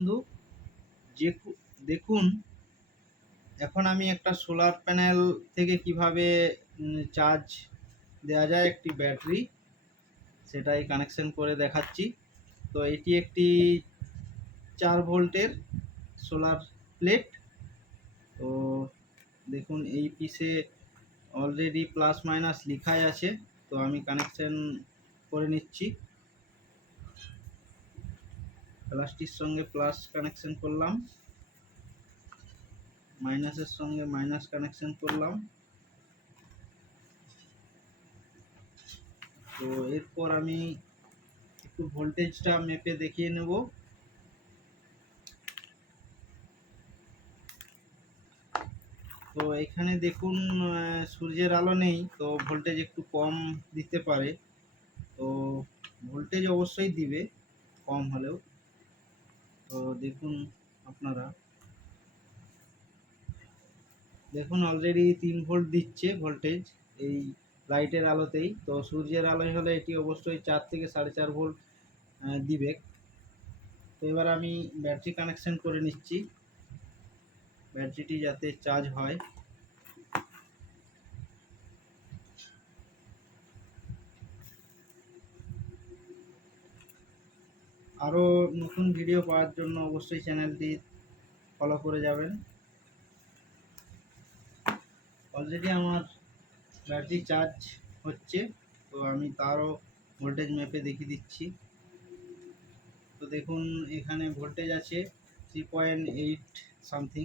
বন্ধু, যে দেখুন, এখন আমি একটা সোলার প্যানেল থেকে কিভাবে চার্জ দেওয়া যায় একটি ব্যাটারি, সেটাই কানেকশন করে দেখাচ্ছি। তো এটি একটি 4 ভোল্টের সোলার প্লেট। তো দেখুন, এই পিসে অলরেডি প্লাস মাইনাস লেখাই আছে। তো আমি কানেকশন করে নিচ্ছি। প্লাসটির সঙ্গে প্লাস কানেকশন করলাম, মাইনাসের সঙ্গে মাইনাস কানেকশন করলাম। তো এরপর আমি একটু ভোল্টেজটা মেপে দেখিয়ে নেব। তো এখানে দেখুন, সূর্যের আলো নেই, তো ভোল্টেজ একটু কম দিতে পারে। তো ভোল্টেজ অবশ্যই দিবে, কম হলেও। তো দেখুন, আপনারা দেখুন অলরেডি 3 ভোল্ট দিচ্ছে ভোল্টেজ এই লাইটের আলোতেই। তো সূর্যের আলোয় হলে এটি অবশ্যই 4 থেকে 4.5 ভোল্ট দিবে। তো এবার আমি ব্যাটারি কানেকশন করে নিচ্ছি, ব্যাটারিটি যাতে চার্জ হয়। আরও নতুন ভিডিও পাওয়ার জন্য অবশ্যই চ্যানেলটি ফলো করে যাবেন। অলরেডি আমার ব্যাটারি চার্জ হচ্ছে, তো আমি তারও ভোল্টেজ মেপে দেখিয়ে দিচ্ছি। তো দেখুন, এখানে ভোল্টেজ আছে 3.8 সামথিং।